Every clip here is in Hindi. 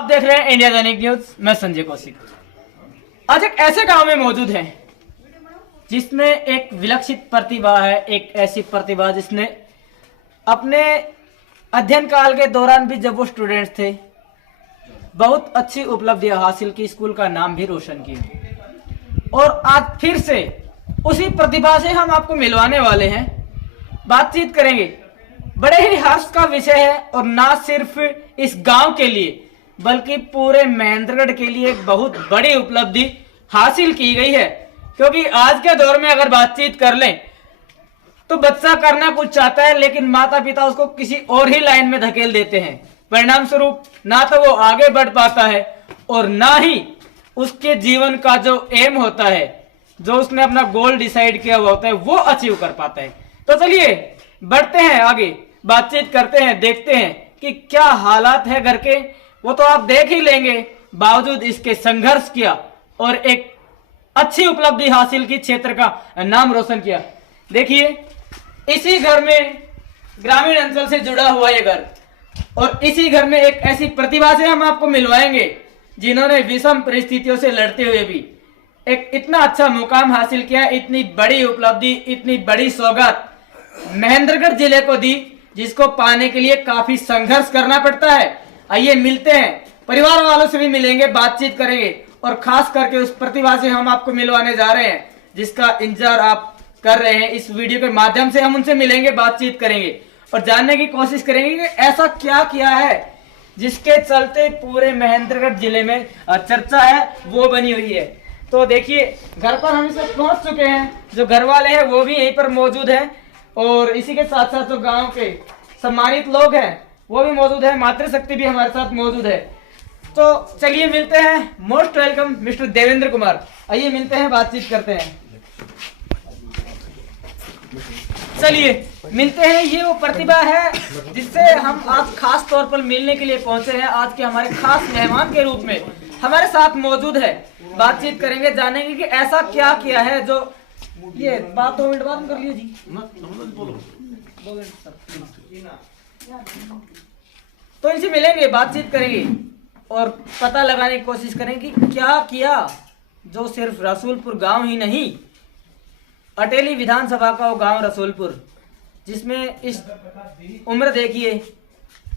आप देख रहे हैं इंडिया दैनिक न्यूज। मैं संजय कौशिक आज एक ऐसे गांव में मौजूद है जिसमें एक विलक्षित प्रतिभा है। एक ऐसी प्रतिभा जिसने अपने अध्ययन काल के दौरान भी, जब वो स्टूडेंट्स थे, बहुत अच्छी उपलब्धियां हासिल की, स्कूल का नाम भी रोशन किया। और आज फिर से उसी प्रतिभा से हम आपको मिलवाने वाले हैं, बातचीत करेंगे। बड़े ही हर्ष का विषय है और ना सिर्फ इस गांव के लिए बल्कि पूरे महेंद्रगढ़ के लिए एक बहुत बड़ी उपलब्धि हासिल की गई है। क्योंकि आज के दौर में अगर बातचीत कर लें तो बच्चा करना कुछ चाहता है, लेकिन माता पिता उसको किसी और ही लाइन में धकेल देते हैं। परिणाम स्वरूप ना तो वो आगे बढ़ पाता है और ना ही उसके जीवन का जो एम होता है, जो उसने अपना गोल डिसाइड किया हुआ होता है, वो अचीव कर पाता है। तो चलिए बढ़ते हैं आगे, बातचीत करते हैं, देखते हैं कि क्या हालात है घर के। वो तो आप देख ही लेंगे। बावजूद इसके संघर्ष किया और एक अच्छी उपलब्धि हासिल की, क्षेत्र का नाम रोशन किया। देखिए, इसी घर में, ग्रामीण अंचल से जुड़ा हुआ ये घर, और इसी घर में एक ऐसी प्रतिभा से हम आपको मिलवाएंगे जिन्होंने विषम परिस्थितियों से लड़ते हुए भी एक इतना अच्छा मुकाम हासिल किया, इतनी बड़ी उपलब्धि, इतनी बड़ी सौगात महेंद्रगढ़ जिले को दी, जिसको पाने के लिए काफी संघर्ष करना पड़ता है। आइए मिलते हैं, परिवार वालों से भी मिलेंगे, बातचीत करेंगे और खास करके उस प्रतिभा से हम आपको मिलवाने जा रहे हैं जिसका इंतजार आप कर रहे हैं। इस वीडियो के माध्यम से हम उनसे मिलेंगे, बातचीत करेंगे और जानने की कोशिश करेंगे कि ऐसा क्या किया है जिसके चलते पूरे महेंद्रगढ़ जिले में चर्चा है वो बनी हुई है। तो देखिए, घर पर हम इसे पहुंच चुके हैं। जो घर वाले हैं वो भी यहीं पर मौजूद है और इसी के साथ साथ जो गांव के सम्मानित लोग हैं वो भी मौजूद है, मातृशक्ति भी हमारे साथ मौजूद है। तो चलिए मिलते हैं। Most welcome mister Devendra Kumar. आइए मिलते हैं, बातचीत करते हैं। चलिए मिलते हैं। ये वो प्रतिभा है जिससे हम आज खास तौर पर मिलने के लिए पहुंचे हैं। आज के हमारे खास मेहमान के रूप में हमारे साथ मौजूद है। बातचीत करेंगे, जानेंगे कि ऐसा क्या किया है जो ये बात 2 मिनट बाद कर लियो जी। तो इनसे मिलेंगे, बातचीत करेंगे और पता लगाने की कोशिश करेंगे कि क्या किया जो सिर्फ रसूलपुर गांव ही नहीं, अटेली विधानसभा का वो गांव रसूलपुर, जिसमें इस उम्र देखिए,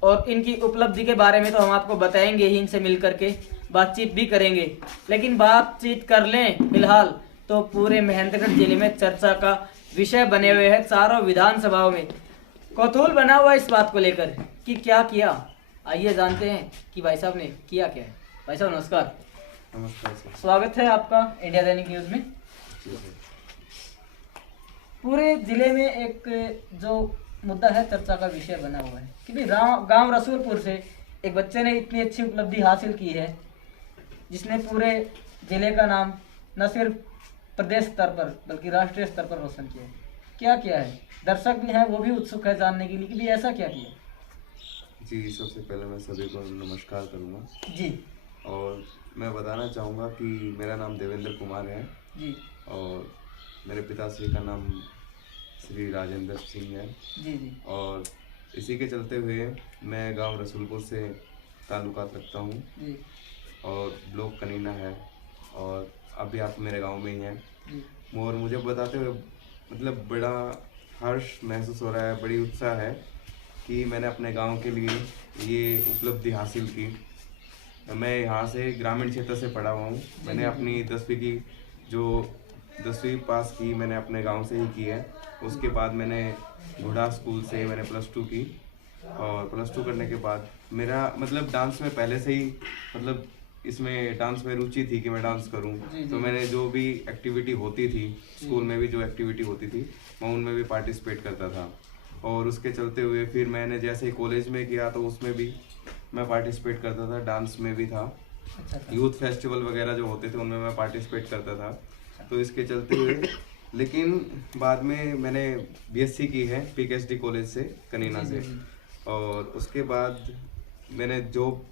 और इनकी उपलब्धि के बारे में तो हम आपको बताएंगे ही, इनसे मिल करके बातचीत भी करेंगे। लेकिन बातचीत कर लें फिलहाल तो पूरे महेंद्रगढ़ जिले में चर्चा का विषय बने हुए हैं। चारों विधानसभाओं में कौतूहल बना हुआ इस बात को लेकर कि क्या किया। आइए जानते हैं कि भाई साहब ने किया क्या है। भाई साहब नमस्कार। नमस्कार सर। स्वागत है आपका इंडिया दैनिक न्यूज में। पूरे जिले में एक जो मुद्दा है, चर्चा का विषय बना हुआ है कि भाई गांव रसूलपुर से एक बच्चे ने इतनी अच्छी उपलब्धि हासिल की है जिसने पूरे जिले का नाम न सिर्फ प्रदेश स्तर पर बल्कि राष्ट्रीय स्तर पर रोशन किया है। क्या किया है? दर्शक भी हैं, वो भी उत्सुक है जानने के लिए कि ऐसा क्या किया। जी, सबसे पहले मैं सभी को नमस्कार करूँगा जी। और मैं बताना चाहूँगा कि मेरा नाम देवेंद्र कुमार है जी। और मेरे पिताश्री का नाम श्री राजेंद्र सिंह है। जी जी। और इसी के चलते हुए मैं गांव रसूलपुर से ताल्लुकात रखता हूँ जी। और ब्लॉक कनीना है और अभी आप मेरे गांव में ही हैं। जी। और मुझे बताते हुए मतलब बड़ा हर्ष महसूस हो रहा है, बड़ी उत्साह है कि मैंने अपने गांव के लिए ये उपलब्धि हासिल की। मैं यहाँ से ग्रामीण क्षेत्र से पढ़ा हुआ हूँ। मैंने अपनी 10वीं पास की मैंने अपने गांव से ही की है। उसके बाद मैंने घोड़ा स्कूल से मैंने +2 की और +2 करने के बाद मेरा मतलब डांस में पहले से ही मतलब इसमें डांस में रुचि थी कि मैं डांस करूं। तो मैंने जो भी एक्टिविटी होती थी स्कूल में भी, जो एक्टिविटी होती थी मैं उनमें भी पार्टिसिपेट करता था। और उसके चलते हुए फिर मैंने जैसे ही कॉलेज में किया तो उसमें भी मैं पार्टिसिपेट करता था, डांस में भी था। यूथ फेस्टिवल वगैरह जो होते थे उनमें मैं पार्टिसिपेट करता था। तो इसके चलते हुए लेकिन बाद में मैंने BSc की है PKSD कॉलेज से, कनीना से। और उसके बाद मैंने जॉब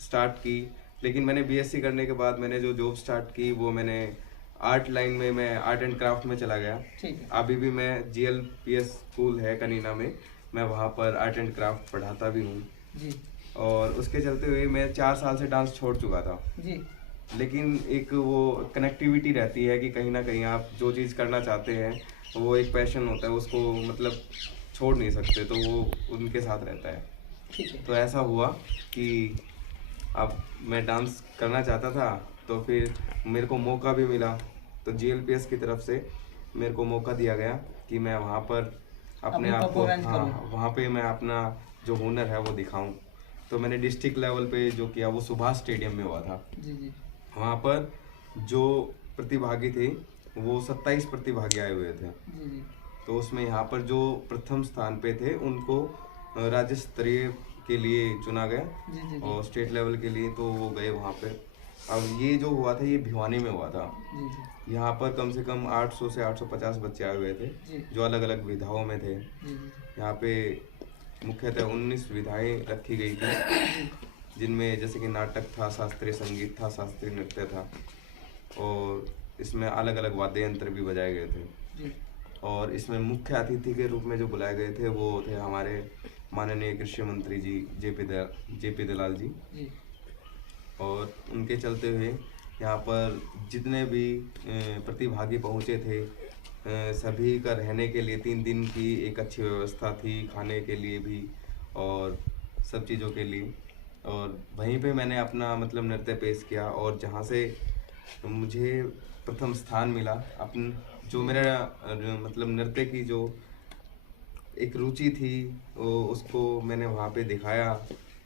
स्टार्ट की। लेकिन मैंने BSc करने के बाद मैंने जो जॉब स्टार्ट की वो मैंने आर्ट लाइन में, मैं आर्ट एंड क्राफ्ट में चला गया। अभी भी मैं GLPS स्कूल है कनीना में, मैं वहाँ पर आर्ट एंड क्राफ्ट पढ़ाता भी हूँ। और उसके चलते हुए मैं 4 साल से डांस छोड़ चुका था। जी लेकिन एक वो कनेक्टिविटी रहती है कि कहीं ना कहीं आप जो चीज़ करना चाहते हैं वो एक पैशन होता है, उसको मतलब छोड़ नहीं सकते, तो वो उनके साथ रहता है। ठीक है। तो ऐसा हुआ कि अब मैं डांस करना चाहता था, तो फिर मेरे को मौका भी मिला। तो GLPS की तरफ से मेरे को मौका दिया गया कि मैं वहाँ पर अपने अपनी आप को, performance हाँ, करूँ। वहाँ पे मैं अपना जो हुनर है वो दिखाऊं। तो मैंने डिस्ट्रिक्ट लेवल पे जो किया वो सुभाष स्टेडियम में हुआ था। जी जी वहाँ पर जो प्रतिभागी थे वो 27 प्रतिभागी आए हुए थे। जी जी तो उसमें यहाँ पर जो प्रथम स्थान पे थे उनको राज्य स्तरीय के लिए चुना गया जी जी जी और स्टेट लेवल के लिए तो वो गए वहाँ पे। अब ये जो हुआ था ये भिवानी में हुआ था। जी जी यहाँ पर कम से कम 800 से 850 बच्चे आए हुए थे जी जो अलग अलग विधाओं में थे। जी जी यहाँ पे मुख्यतः 19 विधाएं रखी गई थी, जिनमें जैसे कि नाटक था, शास्त्रीय संगीत था, शास्त्रीय नृत्य था, और इसमें अलग अलग वाद्य यंत्र भी बजाए गए थे। जी और इसमें मुख्य अतिथि के रूप में जो बुलाए गए थे वो थे हमारे माननीय कृषि मंत्री जी JP दलाल जी। जी और उनके चलते हुए यहाँ पर जितने भी प्रतिभागी पहुँचे थे, सभी का रहने के लिए 3 दिन की एक अच्छी व्यवस्था थी, खाने के लिए भी और सब चीज़ों के लिए। और वहीं पे मैंने अपना मतलब नृत्य पेश किया, और जहाँ से मुझे प्रथम स्थान मिला, अपन जो मेरा मतलब नृत्य की जो एक रुचि थी वो उसको मैंने वहाँ पे दिखाया।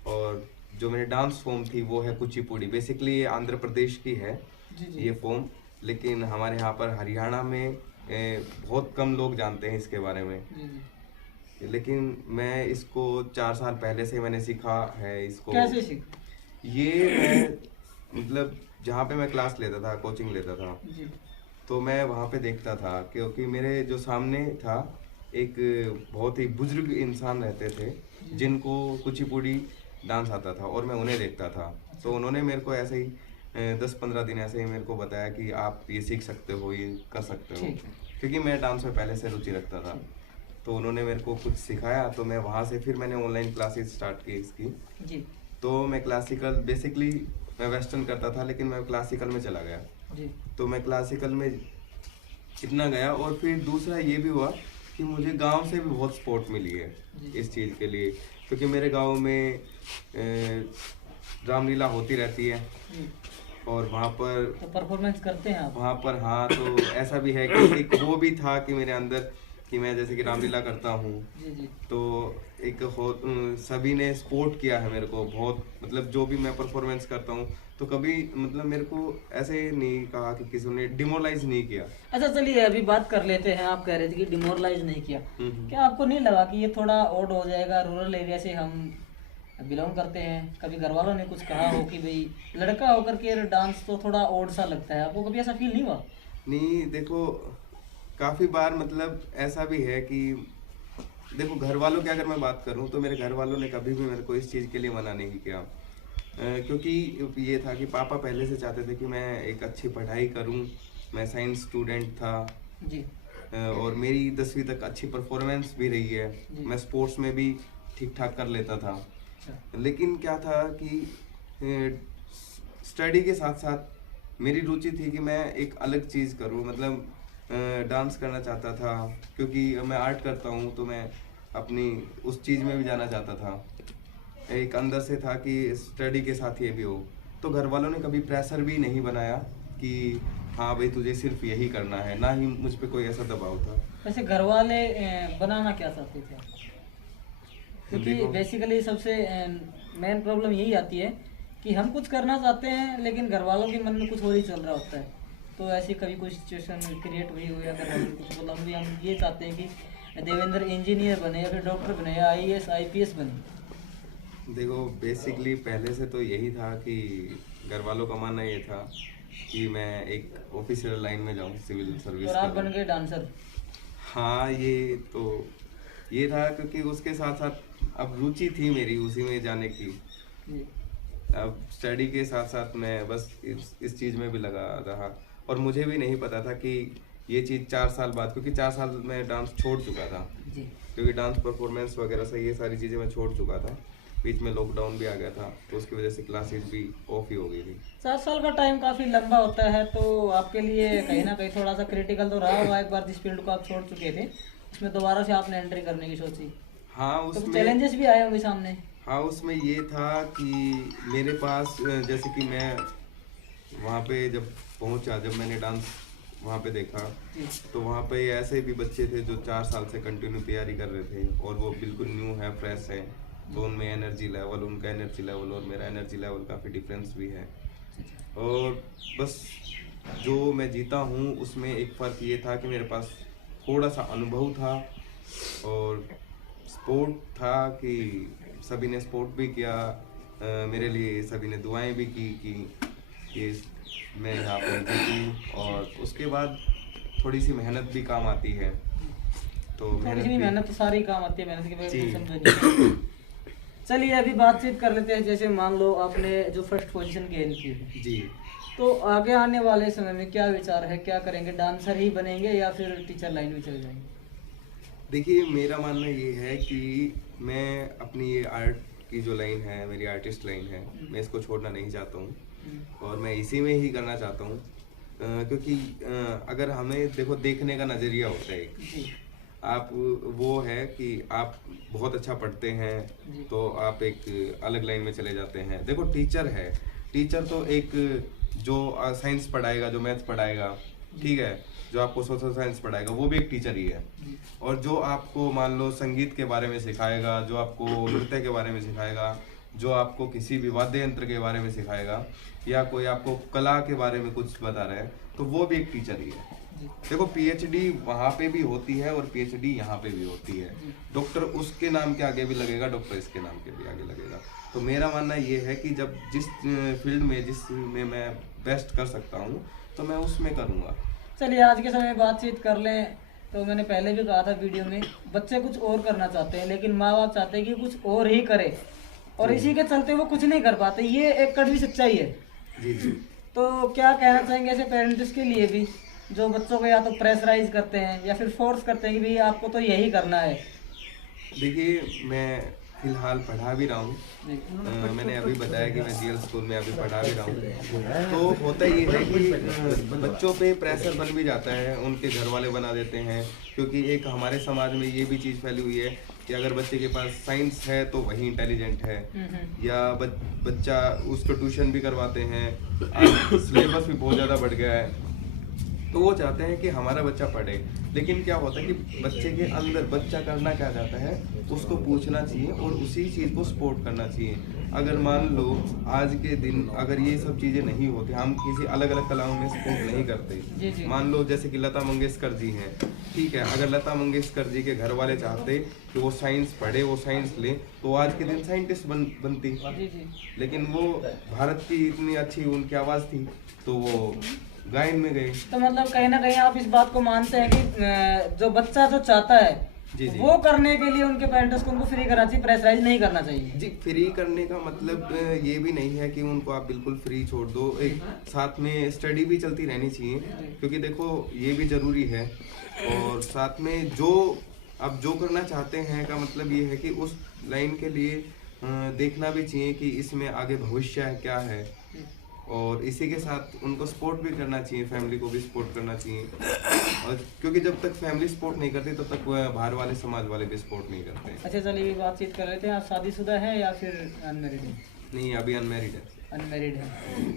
और जो मेरी डांस फॉर्म थी वो है कुचिपुड़ी। बेसिकली ये आंध्र प्रदेश की है जी जी ये फॉर्म, लेकिन हमारे यहाँ पर हरियाणा में बहुत कम लोग जानते हैं इसके बारे में। जी जी लेकिन मैं इसको 4 साल पहले से मैंने सीखा है इसको। कैसे सीख? ये मैं मतलब जहाँ पे मैं क्लास लेता था, कोचिंग लेता था, जी तो मैं वहाँ पे देखता था, क्योंकि मेरे जो सामने था एक बहुत ही बुजुर्ग इंसान रहते थे जिनको कुचिपुड़ी डांस आता था, और मैं उन्हें देखता था। तो उन्होंने मेरे को ऐसे ही 10-15 दिन ऐसे ही मेरे को बताया कि आप ये सीख सकते हो, ये कर सकते हो, ठीक है। क्योंकि मैं डांस में पहले से रुचि रखता था। तो उन्होंने मेरे को कुछ सिखाया, तो मैं वहाँ से फिर मैंने ऑनलाइन क्लासेस स्टार्ट की इसकी। जी तो मैं क्लासिकल, बेसिकली मैं वेस्टर्न करता था, लेकिन मैं क्लासिकल में चला गया। जी तो मैं क्लासिकल में इतना गया, और फिर दूसरा ये भी हुआ कि मुझे गांव से भी बहुत सपोर्ट मिली है जी। इस चीज़ के लिए, क्योंकि मेरे गांव में रामलीला होती रहती है, जी और वहाँ पर तो परफॉर्मेंस करते हैं आप? हाँ, तो ऐसा भी है कि एक वो भी था कि मेरे अंदर कि मैं जैसे कि रामलीला करता हूँ, जी जी तो एक सभी ने सपोर्ट किया है मेरे को बहुत। मतलब जो भी मैं परफॉर्मेंस करता हूँ तो कभी मतलब मेरे को ऐसे नहीं कहा कि किसी ने डिमोरलाइज नहीं किया। अच्छा चलिए अभी बात कर लेते हैं। आप कह रहे थे कि डिमोरलाइज नहीं किया, हम्म। क्या आपको नहीं लगा कि ये थोड़ा ऑड हो जाएगा? रूरल एरिया से हम बिलोंग करते हैं, कभी घर वालों ने कुछ कहा हो कि भाई लड़का होकर के डांस तो थोड़ा ऑड सा लगता है, आपको कभी ऐसा फील नहीं हुआ? नहीं, देखो काफ़ी बार मतलब ऐसा भी है कि देखो घर वालों की अगर मैं बात करूं तो मेरे घर वालों ने कभी भी मेरे को इस चीज़ के लिए मना नहीं किया, क्योंकि ये था कि पापा पहले से चाहते थे कि मैं एक अच्छी पढ़ाई करूं। मैं साइंस स्टूडेंट था, जी और मेरी 10वीं तक अच्छी परफॉर्मेंस भी रही है। जी। मैं स्पोर्ट्स में भी ठीक ठाक कर लेता था। अच्छा लेकिन क्या था कि स्टडी के साथ साथ मेरी रुचि थी कि मैं एक अलग चीज़ करूं, मतलब डांस करना चाहता था, क्योंकि मैं आर्ट करता हूं, तो मैं अपनी उस चीज़ में भी जाना चाहता था। एक अंदर से था कि स्टडी के साथ ये भी हो। तो घर वालों ने कभी प्रेशर भी नहीं बनाया कि हाँ भाई तुझे सिर्फ यही करना है, ना ही मुझ पे कोई ऐसा दबाव था। वैसे घर वाले बनाना क्या चाहते थे? क्योंकि देखो, बेसिकली सबसे मेन प्रॉब्लम यही आती है कि हम कुछ करना चाहते हैं लेकिन घर वालों के मन में कुछ और ही चल रहा होता है। तो ऐसी कभी कोई सिचुएशन क्रिएट हुई हो या घर वालों ने कुछ बोला भी हम ये चाहते हैं कि देवेंद्र इंजीनियर बने या फिर डॉक्टर बने या IAS IPS बने? देखो बेसिकली पहले से तो यही था कि घर वालों का मानना ये था कि मैं एक ऑफिशियल लाइन में जाऊं, सिविल सर्विस और आप करूं। बन गए डांसर? हाँ, ये था क्योंकि उसके साथ साथ अब रुचि थी मेरी उसी में जाने की। जी अब स्टडी के साथ साथ मैं बस इस चीज़ में भी लगा रहा, और मुझे भी नहीं पता था कि ये चीज़ 4 साल बाद, क्योंकि 4 साल में डांस छोड़ चुका था, जी क्योंकि डांस परफॉर्मेंस वगैरह से ये सारी चीज़ें मैं छोड़ चुका था। बीच में लॉकडाउन भी आ गया था, तो उसकी वजह से क्लासेस भी ऑफ ही हो गई थी। 7 साल का टाइम काफी लंबा होता है, तो आपके लिए कहीं ना कहीं थोड़ा सा क्रिटिकल तो रहा होगा। एक बार जिस फील्ड को आप छोड़ चुके थे उसमें दोबारा से आपने एंट्री करने की सोची, हाँ तो उसमें चैलेंजेस भी आए होंगे सामने। हाँ उसमें ये था कि मेरे पास जैसे कि मैं वहाँ पे जब पहुँचा, जब मैंने डांस वहाँ पे देखा, तो वहाँ पे ऐसे भी बच्चे थे जो 4 साल से कंटिन्यू तैयारी कर रहे थे और वो बिल्कुल न्यू है, फ्रेश है। तो उनमें एनर्जी लेवल, उनका एनर्जी लेवल और मेरा एनर्जी लेवल काफ़ी डिफरेंस भी है। और बस जो मैं जीता हूँ उसमें एक फ़र्क ये था कि मेरे पास थोड़ा सा अनुभव था और स्पोर्ट था कि सभी ने सपोर्ट भी किया मेरे लिए, सभी ने दुआएं भी की कि मैं यहाँ पर जीतूँ। और उसके बाद थोड़ी सी मेहनत भी काम आती है, तो थोड़ी सी मेहनत तो सारी काम आती है, मेहनत के बगैर जी। कुछ समझो नहीं। चलिए अभी बातचीत कर लेते हैं। जैसे मान लो आपने जो फर्स्ट पोजीशन गेन की है, जी। तो आगे आने वाले समय में क्या विचार है, क्या करेंगे? डांसर ही बनेंगे या फिर टीचर लाइन में चले जाएंगे? देखिए मेरा मानना ये है कि मैं अपनी ये आर्ट की जो लाइन है, मेरी आर्टिस्ट लाइन है, मैं इसको छोड़ना नहीं चाहता हूँ और मैं इसी में ही करना चाहता हूँ। क्योंकि अगर हमें देखो देखने का नज़रिया होता है एक, जी आप वो है कि आप बहुत अच्छा पढ़ते हैं तो आप एक अलग लाइन में चले जाते हैं। देखो टीचर है, टीचर तो एक जो साइंस पढ़ाएगा, जो मैथ्स पढ़ाएगा, ठीक है, जो आपको सोशल साइंस पढ़ाएगा वो भी एक टीचर ही है। और जो आपको मान लो संगीत के बारे में सिखाएगा, जो आपको नृत्य के बारे में सिखाएगा, जो आपको किसी भी वाद्य यंत्र के बारे में सिखाएगा या कोई आपको कला के बारे में कुछ बता रहा है, तो वो भी एक टीचर ही है। देखो पीएचडी वहाँ पे भी होती है और पीएचडी यहाँ पे भी होती है। डॉक्टर उसके नाम के आगे भी लगेगा, डॉक्टर इसके नाम के भी आगे लगेगा। तो मेरा मानना ये है कि जब जिस फील्ड में जिसमें मैं बेस्ट कर सकता हूँ तो मैं उसमें करूँगा। चलिए आज के समय में बातचीत कर लें। तो मैंने पहले भी कहा था वीडियो में, बच्चे कुछ और करना चाहते हैं लेकिन माँ बाप चाहते हैं कि कुछ और ही करे, और इसी के चलते वो कुछ नहीं कर पाते। ये एक कड़वी सच्चाई है। जी जी। तो क्या कहना चाहेंगे ऐसे पेरेंट्स के लिए भी, जो बच्चों को या तो प्रेशराइज करते हैं या फिर फोर्स करते हैं कि भाई आपको तो यही करना है? देखिए मैं फिलहाल पढ़ा भी रहा हूँ, मैंने अभी बताया कि मैं जीएल स्कूल में अभी पढ़ा भी रहा हूँ। तो होता ये है कि बच्चों पे प्रेशर बन भी जाता है, उनके घर वाले बना देते हैं। क्योंकि एक हमारे समाज में ये भी चीज़ फैली हुई है कि अगर बच्चे के पास साइंस है तो वही इंटेलिजेंट है, या बच्चा उसको ट्यूशन भी करवाते हैं, सिलेबस भी बहुत ज़्यादा बढ़ गया है, तो वो चाहते हैं कि हमारा बच्चा पढ़े। लेकिन क्या होता है कि बच्चे के अंदर बच्चा करना क्या चाहता है उसको पूछना चाहिए और उसी चीज़ को सपोर्ट करना चाहिए। अगर मान लो आज के दिन अगर ये सब चीज़ें नहीं होती, हम किसी अलग अलग कलाओं में सपोर्ट नहीं करते, मान लो जैसे कि लता मंगेशकर जी हैं, ठीक है, अगर लता मंगेशकर जी के घर वाले चाहते कि वो साइंस पढ़े, वो साइंस ले, तो आज के दिन साइंटिस्ट बनती। लेकिन वो भारत की इतनी अच्छी उनकी आवाज़ थी तो वो गायन में गए। तो मतलब कहीं ना कहीं आप इस बात को मानते हैं कि जो बच्चा जो चाहता है जी जी। वो करने के लिए उनके पेरेंट्स को उनको फ्री करना चाहिए, प्रेशराइज नहीं करना चाहिए? जी, फ्री करने का मतलब ये भी नहीं है कि उनको आप बिल्कुल फ्री छोड़ दो, एक साथ में स्टडी भी चलती रहनी चाहिए, क्योंकि देखो ये भी ज़रूरी है। और साथ में जो आप जो करना चाहते हैं का मतलब ये है कि उस लाइन के लिए देखना भी चाहिए कि इसमें आगे भविष्य है क्या है, और इसी के साथ उनको सपोर्ट भी करना चाहिए, फैमिली को भी सपोर्ट करना चाहिए। और क्योंकि जब तक फैमिली सपोर्ट नहीं करती तब तक बाहर वाले समाज वाले भी सपोर्ट नहीं करते। अच्छा चलिए बातचीत कर लेते हैं। आप शादीशुदा हैं या फिर अनमेरिड हैं? नहीं, अभी अनमैरिड है। अनमेरिड है,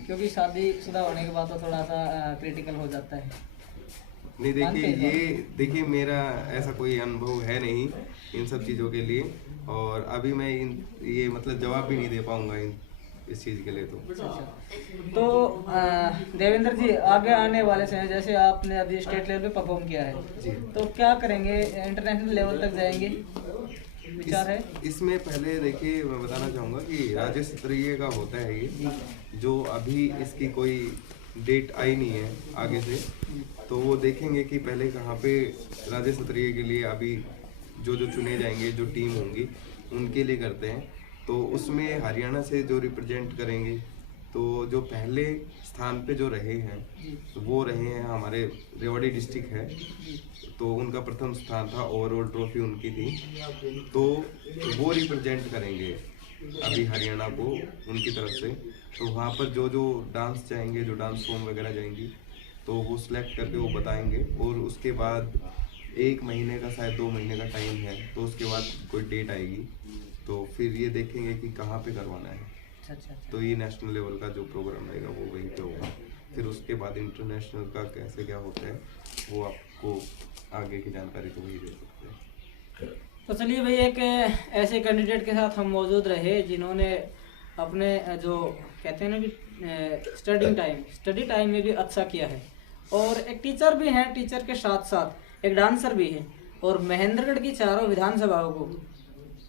क्योंकि शादीशुदा होने के बाद तो थोड़ा सा क्रिटिकल हो जाता है। नहीं देखिए मेरा ऐसा कोई अनुभव है नहीं इन सब चीज़ों के लिए, और अभी मैं ये मतलब जवाब भी नहीं दे पाऊंगा इस चीज़ के लिए। तो देवेंद्र जी आगे आने वाले समय, जैसे आपने अभी स्टेट लेवल पे परफॉर्म किया है जी, तो क्या करेंगे? इंटरनेशनल लेवल तक जाएंगे, विचार है? इसमें पहले देखिए मैं बताना चाहूँगा कि राज्य स्तरीय का होता है ये, जो अभी इसकी कोई डेट आई नहीं है आगे से, तो वो देखेंगे कि पहले कहाँ पे राज्य स्तरीय के लिए अभी जो चुने जाएंगे, जो टीम होंगी उनके लिए करते हैं। तो उसमें हरियाणा से जो रिप्रेजेंट करेंगे, तो जो पहले स्थान पे जो रहे हैं तो वो रहे हैं हमारे रेवाड़ी डिस्ट्रिक्ट है, तो उनका प्रथम स्थान था, ओवरऑल ट्रॉफी उनकी थी, तो वो रिप्रेजेंट करेंगे अभी हरियाणा को उनकी तरफ से। तो वहाँ पर जो जो डांस चाहेंगे, जो डांस फॉर्म वगैरह जाएंगी, तो वो सिलेक्ट करके वो बताएंगे। और उसके बाद 1 महीने का, शायद 2 महीने का टाइम है, तो उसके बाद कोई डेट आएगी, तो फिर ये देखेंगे कि कहाँ पे करवाना है। अच्छा। तो ये नेशनल लेवल का जो प्रोग्राम रहेगा वो वहीं पे होगा। फिर उसके बाद इंटरनेशनल का कैसे क्या होता है वो आपको आगे की जानकारी तो वही दे सकते हैं। तो चलिए भाई, एक ऐसे कैंडिडेट के साथ हम मौजूद रहे जिन्होंने अपने जो कहते हैं ना कि स्टडी टाइम में भी अच्छा किया है, और एक टीचर भी हैं, टीचर के साथ साथ एक डांसर भी है, और महेंद्रगढ़ की चारों विधानसभाओं को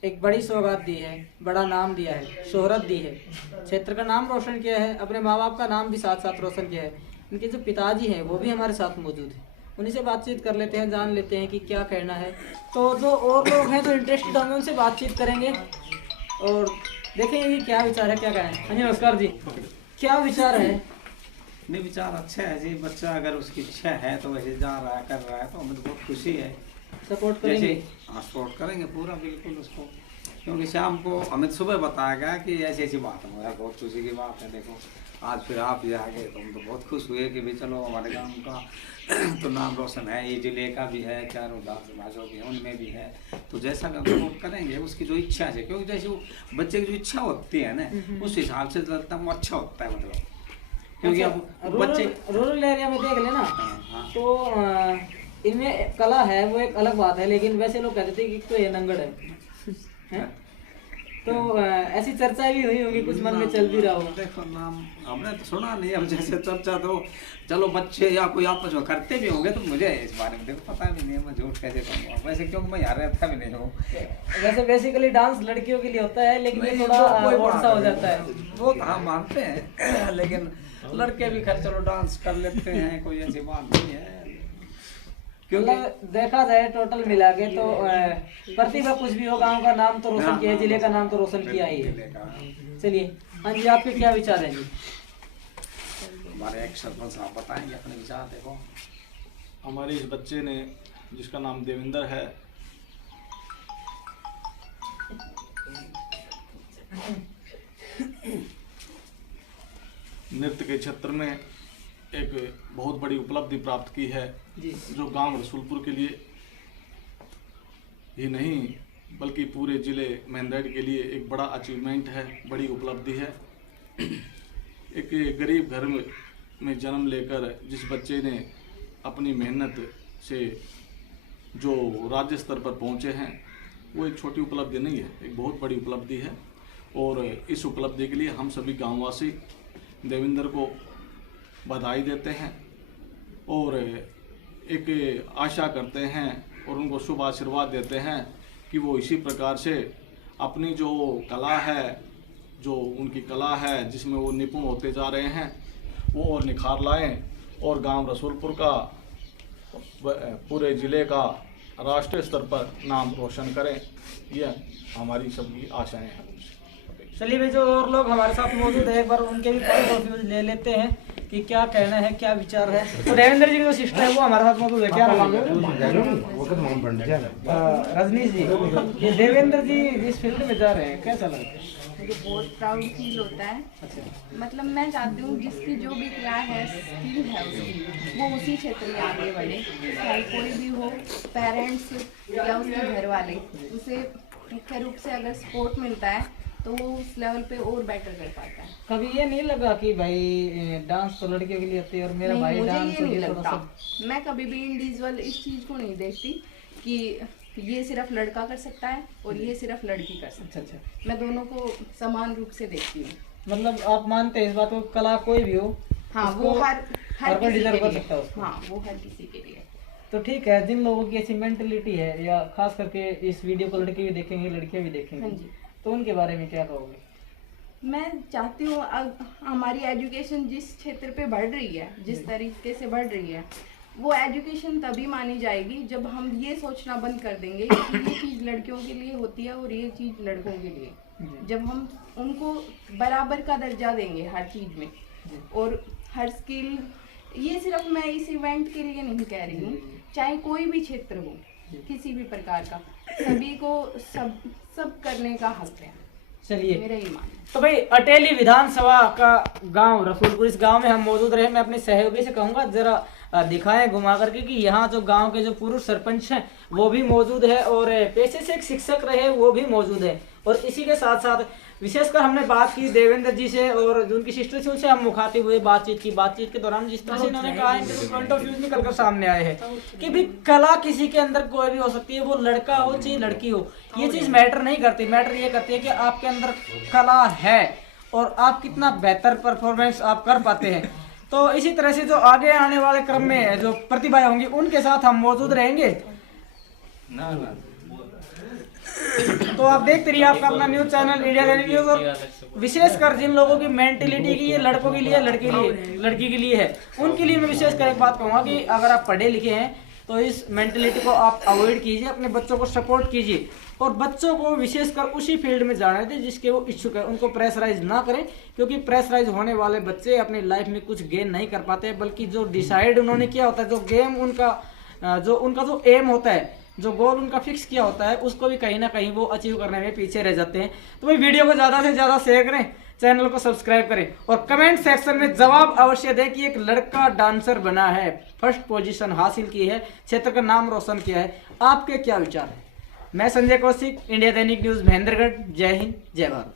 एक बड़ी सौगात दी है, बड़ा नाम दिया है, शोहरत दी है, क्षेत्र का नाम रोशन किया है, अपने माँ बाप का नाम भी साथ साथ रोशन किया है। इनके जो पिताजी हैं वो भी हमारे साथ मौजूद हैं, उन्हीं से बातचीत कर लेते हैं, जान लेते हैं कि क्या कहना है। तो जो और लोग हैं जो इंटरेस्टेड होंगे उनसे बातचीत करेंगे और देखेंगे कि क्या विचार है, क्या कहना है। हाँ जी, नमस्कार जी, क्या विचार है? नहीं, विचार अच्छा है जी। बच्चा अगर उसकी इच्छा है तो वैसे जा रहा है, कर रहा है, तो हमें तो बहुत खुशी है। सपोर्ट करेंगे? हाँ, सपोर्ट करेंगे पूरा, बिल्कुल उसको। क्योंकि शाम को हमें सुबह बताया गया कि ऐसी ऐसी बात है, मुझे बहुत खुशी की बात है। देखो आज फिर आप ये आ गए तो हम तो बहुत खुश हुए कि भाई चलो हमारे गांव का तो नाम रोशन है, ये जिले का भी है, चारों डांस समाजों भी हैं, उनमें भी है। तो जैसा भी हम सपोर्ट करेंगे उसकी जो इच्छा है, क्योंकि जैसे वो बच्चे की जो इच्छा होती है ना, उस हिसाब से लगता है वो अच्छा होता है। मतलब क्योंकि अब बच्चे रूरल एरिया में देख लेना, हाँ। तो इनमें कला है वो एक अलग बात है, लेकिन वैसे लोग कहते थे कि तो ये नंगड़ है? तो ऐसी चर्चाएं भी हुई होंगी, कुछ मन में चल भी रहा होगा। देखो नाम हमने तो सुना नहीं, अब जैसे चर्चा तो चलो बच्चे या कोई आपस में करते भी होंगे, तो मुझे इस बारे में देखो पता भी नहीं है, मैं झूठ कैसे कहूँगा वैसे, क्योंकि मैं यहाँ रहता भी नहीं हूँ। वैसे बेसिकली डांस लड़कियों के लिए होता है, लेकिन ये नहीं, थोड़ा कोई और बात सा हो नहीं। जाता है। वो तो हम मानते हैं लेकिन लड़के भी खैर चलो डांस कर लेते हैं, कोई ऐसी बात नहीं है। क्योंकि देखा जाए टोटल मिला के तो प्रतिभा कुछ भी हो, गांव का नाम तो रोशन किया है, जिले का नाम तो रोशन किया ही है। चलिए, हाँ जी, आपके क्या विचार हैं जी? हमारे एक सरपंच साहब बताएंगे अपने विचार। देखो हमारे इस बच्चे ने, जिसका नाम देवेंद्र है, नृत्य के क्षेत्र में एक बहुत बड़ी उपलब्धि प्राप्त की है, जी। जो गांव रसूलपुर के लिए ही नहीं बल्कि पूरे जिले महेंद्रगढ़ के लिए एक बड़ा अचीवमेंट है, बड़ी उपलब्धि है। एक गरीब घर में जन्म लेकर जिस बच्चे ने अपनी मेहनत से जो राज्य स्तर पर पहुंचे हैं, वो एक छोटी उपलब्धि नहीं है, एक बहुत बड़ी उपलब्धि है। और इस उपलब्धि के लिए हम सभी गांववासी देवेंद्र को बधाई देते हैं और एक आशा करते हैं और उनको शुभ आशीर्वाद देते हैं कि वो इसी प्रकार से अपनी जो कला है, जो उनकी कला है जिसमें वो निपुण होते जा रहे हैं, वो और निखार लाएं और गांव रसूलपुर का, पूरे ज़िले का राष्ट्रीय स्तर पर नाम रोशन करें। यह हमारी सबकी आशाएं हैं। चलिए भाई, जो और लोग हमारे साथ मौजूद है, एक बार उनके भी पॉइंट ऑफ व्यू ले लेते हैं कि क्या कहना है, क्या विचार है। तो देवेंद्र जी की जो सिस्टर है वो हमारे साथ मौजूद है, क्या नाम है? रजनीश जी। ये देवेंद्र जी इस फील्ड में जा रहे हैं, कैसा लगता है? मुझे बहुत प्राउड फील होता है। मतलब मैं चाहती हूँ जिसकी जो भी कला है, स्किल है उसकी, वो उसी क्षेत्र में आगे बढ़े। चाहे कोई भी हो, पेरेंट्स या उसके घर वाले, उसे मुख्य रूप से अगर सपोर्ट मिलता है तो वो उस लेवल पे और बेटर कर पाता है। कभी ये नहीं लगा कि भाई डांस तो लड़कियों के लिए होती है और मेरा नहीं, भाई मुझे डांस ये नहीं थोड़ा लगता। सा- मैं कभी भी इंडिविजुअल इस चीज़ को नहीं देखती कि ये सिर्फ लड़का कर सकता है और ये सिर्फ लड़की कर सकती अच्छा। है। मैं दोनों को समान रूप से देखती हूँ। मतलब आप मानते हैं इस बात को, कला कोई भी हो, हाँ, वो उसको हर कोई किसी डिजर्व के कर लिए। सकता है उसको। हाँ, वो हर किसी के लिए। तो ठीक है, जिन लोगों की ऐसी मेंटेलिटी है, या खास करके इस वीडियो को लड़के भी देखेंगे, लड़कियां भी देखेंगे, हाँ जी। तो उनके बारे में क्या कहोगे? मैं चाहती हूँ हमारी एजुकेशन जिस क्षेत्र पे बढ़ रही है, जिस तरीके से बढ़ रही है, वो एजुकेशन तभी मानी जाएगी जब हम ये सोचना बंद कर देंगे कि ये चीज़ लड़कियों के लिए होती है और ये चीज़ लड़कों के लिए। जब हम उनको बराबर का दर्जा देंगे हर चीज़ में, और हर स्किल, ये सिर्फ मैं इस इवेंट के लिए नहीं कह रही हूँ, चाहे कोई भी क्षेत्र हो, किसी भी प्रकार का, सभी को सब करने का हक है। चलिए, मेरा ये मानना है। तो भाई अटेली विधानसभा का गांव रसूलपुर, इस गांव में हम मौजूद रहे। मैं अपने सहयोगी से कहूंगा जरा दिखाएं घुमा करके कि यहाँ जो गांव के जो पूर्व सरपंच हैं वो भी मौजूद है और पेशे से एक शिक्षक रहे वो भी मौजूद है। और इसी के साथ साथ विशेषकर हमने बात की देवेंद्र जी से और जो उनकी सिस्टर से, उनसे हम मुखातिब हुए, बातचीत के दौरान जिस तरह से इन्होंने कहा इनके पॉइंट ऑफ व्यू निकल कर सामने आए हैं कि भी कला किसी के अंदर कोई भी हो सकती है, वो लड़का हो चाहे लड़की हो, ये चीज मैटर नहीं करती। मैटर ये करती है कि आपके अंदर कला है और आप कितना बेहतर परफॉर्मेंस आप कर पाते हैं। तो इसी तरह से जो आगे आने वाले क्रम में जो प्रतिभाएं होंगी उनके साथ हम मौजूद रहेंगे। तो आप देखते रहिए आपका अपना न्यूज चैनल इंडिया दैनिक न्यूज। और विशेषकर जिन लोगों की मेंटेलिटी की ये लड़कों के लिए, लड़की के लिए है, उनके लिए मैं विशेषकर एक बात कहूँगा कि अगर आप पढ़े लिखे हैं तो इस मेंटेलिटी को आप अवॉइड कीजिए, अपने बच्चों को सपोर्ट कीजिए और बच्चों को विशेषकर उसी फील्ड में जाने दें जिसके वो इच्छुक है। उनको प्रेशराइज ना करें, क्योंकि प्रेशराइज होने वाले बच्चे अपनी लाइफ में कुछ गेन नहीं कर पाते, बल्कि जो डिसाइड उन्होंने किया होता है, जो गेम उनका जो एम होता है, जो गोल उनका फिक्स किया होता है, उसको भी कहीं ना कहीं वो अचीव करने में पीछे रह जाते हैं। तो भाई वीडियो को ज़्यादा से ज़्यादा शेयर करें, चैनल को सब्सक्राइब करें और कमेंट सेक्शन में जवाब अवश्य दें कि एक लड़का डांसर बना है, फर्स्ट पोजीशन हासिल की है, क्षेत्र का नाम रोशन किया है। आपके क्या विचार है? मैं संजय कौशिक, इंडिया दैनिक न्यूज महेंद्रगढ़। जय हिंद, जय भारत।